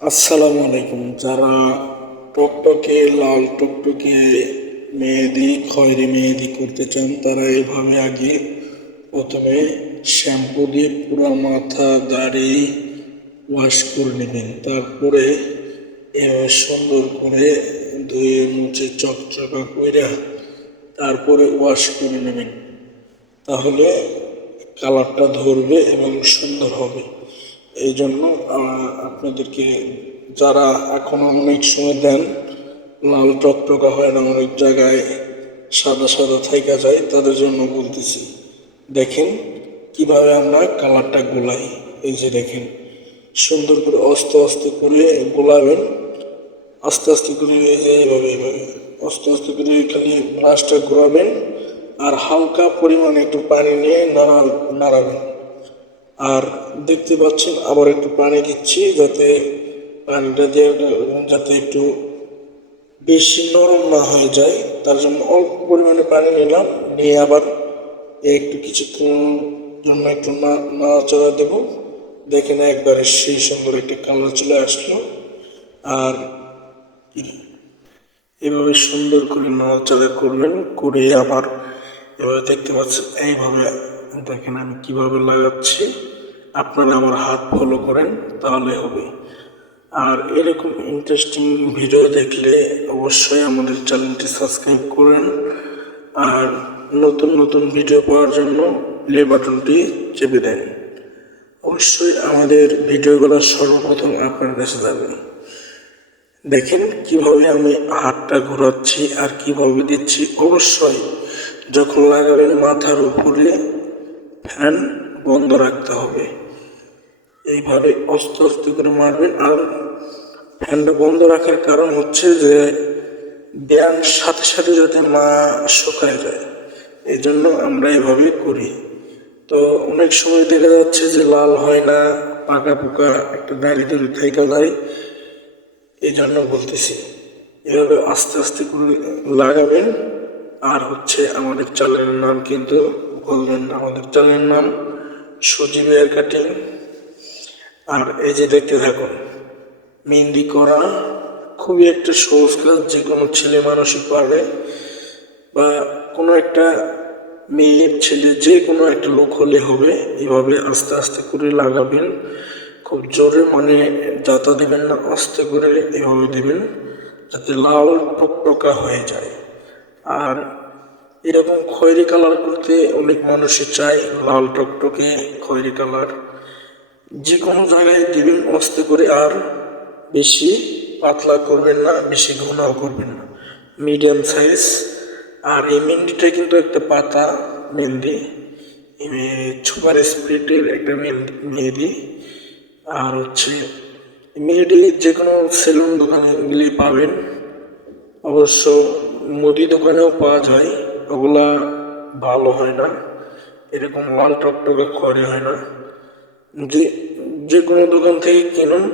আসসালামু আলাইকুম। যারা টকটকে লাল টকটকে মেহেদি খয়েরি মেহেদি করতে চান তারা এভাবে আগে প্রথমে শ্যাম্পু দিয়ে পুরো মাথা দাড়ি ওয়াশ করে নেবেন। তারপরে এভাবে সুন্দর করে ধুয়ে মুছে চকচকা কইরা তারপরে ওয়াশ করে নেবেন। তাহলে কালারটা ধরবে এবং সুন্দর হবে। এই জন্য আপনাদেরকে যারা এখনো অনেক সময় দেন লাল টকটকা হয় না, অনেক জায়গায় সাদা সাদা থাইকা যায়, তাদের জন্য বলতেছি। দেখেন কিভাবে আমরা কালারটা গোলাই। এই যে দেখেন সুন্দর করে আস্তে আস্তে করে গোলাবেন, আস্তে আস্তে করে এই যে এইভাবে এইভাবে আস্তে আস্তে করে খালি ব্রাশটা ঘোরাবেন আর হালকা পরিমাণে একটু পানি নিয়ে নাড়াবেন। আর দেখতে পাচ্ছেন আবার একটু পানি দিচ্ছি যাতে পানিটা দিয়ে যাতে একটু বেশি নরম না হয়ে যায়, তার জন্য অল্প পরিমাণে পানি নিলাম, নিয়ে আবার একটু কিছুক্ষণ জন্য একটু নাড়াচাড়া দেবো। দেখেন একবারে সেই সুন্দর একটা কালার চলে আসলো। আর এভাবে সুন্দর করে নাড়াচাড়া করবেন, করে আবার এভাবে দেখতে পাচ্ছেন এইভাবে দেখেন আমি কিভাবে লাগাচ্ছি। আপনারা আমার হাত ফলো করেন তাহলে হবে। আর এরকম ইন্টারেস্টিং ভিডিও দেখলে অবশ্যই আমাদের চ্যানেলটি সাবস্ক্রাইব করেন। আর নতুন নতুন ভিডিও পাওয়ার জন্য প্লে বাটনটি চেপে দেন। অবশ্যই আমাদের ভিডিওগুলো সর্বপ্রথম আপনার কাছে যাবে। দেখেন কিভাবে আমি হাতটা ঘোরাচ্ছি আর কিভাবে দিচ্ছি। অবশ্যই যখন লাগাবেন মাথার উপরে ফ্যান বন্ধ রাখতে হবে। এইভাবে আস্তে আস্তে করে মারবেন। আর ফ্যানটা বন্ধ রাখার কারণ হচ্ছে যে দেওয়ার সাথে সাথে যাতে মা শুকায় যায়, এই জন্য আমরা এভাবে করি। তো অনেক সময় দেখা যাচ্ছে যে লাল হয় না, পাকা পোকা একটা দাঁড়িয়ে দাঁড়িয়ে থেকে যায়, এই জন্য বলতেছি এভাবে আস্তে আস্তে করে লাগাবেন। আর হচ্ছে আমাদের চ্যানেলের নাম কিন্তু বলবেন না, আমাদের চ্যানেলের নাম সজীব হেয়ার কাটিং। আর এই যে দেখতে থাকুন, মেহেন্দি করা খুবই একটা সহজ কাজ, যে কোনো ছেলে মানুষই পারে, বা কোনো একটা মেয়ের ছেলে যে কোনো একটা লোক হলে হবে। এভাবে আস্তে আস্তে করে লাগাবেন, খুব জোরে মানে যাতা দেবেন না, আস্তে করে এভাবে দেবেন যাতে লাল টকটকা হয়ে যায়। আর এরকম খয়েরি কালার করতে অনেক মানুষই চায়, লাল টকটকে খয়েরি কালার যে কোনো জায়গায় দিবেন আস্তে করে। আর বেশি পাতলা করবেন না, বেশি ঘনও করবেন না, মিডিয়াম সাইজ। আর এই মেহেন্দিটা কিন্তু একটা পাতা মেহেন্দি, সুপার স্প্রিটের একটা মেহেদি। আর হচ্ছে মেহেদি যে কোনো সেলুন দোকানে গেলে পাবেন, অবশ্য মুদি দোকানেও পাওয়া যায়, ওগুলা ভালো হয় না, এরকম লাল টকটকে খড়ে হয় না। যে যে কোনো দোকান থেকে কিনুন।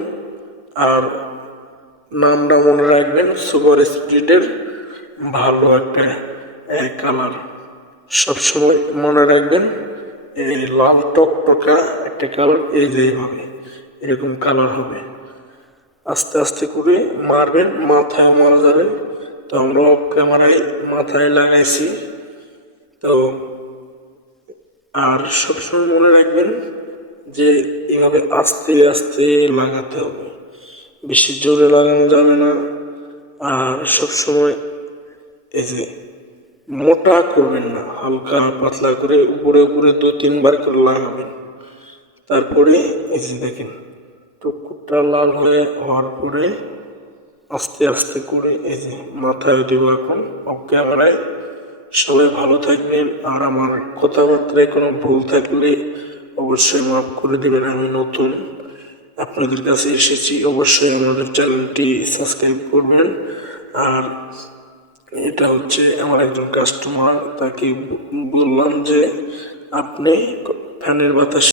আর নামটা মনে রাখবেন, সুপার স্প্রিটের ভালো একটা কালার সবসময় মনে রাখবেন। এই লাল টকটকা একটা কালার এই যে এইভাবে এরকম কালার হবে। আস্তে আস্তে করে মারবেন, মাথায় মারা যাবে। তো আমরা অফ ক্যামেরায় মাথায় লাগাইছি। তো আর সবসময় মনে রাখবেন যে এভাবে আস্তে আস্তে লাগাতে হবে, বেশি জোরে লাগানো যাবে না। আর সবসময় এই যে মোটা করবেন না, হালকা পাতলা করে উপরে উপরে 2-3 বার করে লাগাবেন। তারপরে এই যে দেখেন টুকটুকটা লাল হওয়ার পরে আস্তে আস্তে করে এই যে মাথায় দেবো এখন অফ ক্যামেরায়। সবাই ভালো থাকবেন। আর আমার কথাবার্তায় কোনো ভুল থাকলে অবশ্যই মাফ করে দেবেন। আমি নতুন আপনাদের কাছে এসেছি, অবশ্যই আমাদের চ্যানেলটি সাবস্ক্রাইব করবেন। আর এটা হচ্ছে আমার একজন কাস্টমার, তাকে বললাম যে আপনি ফ্যানের বাতাস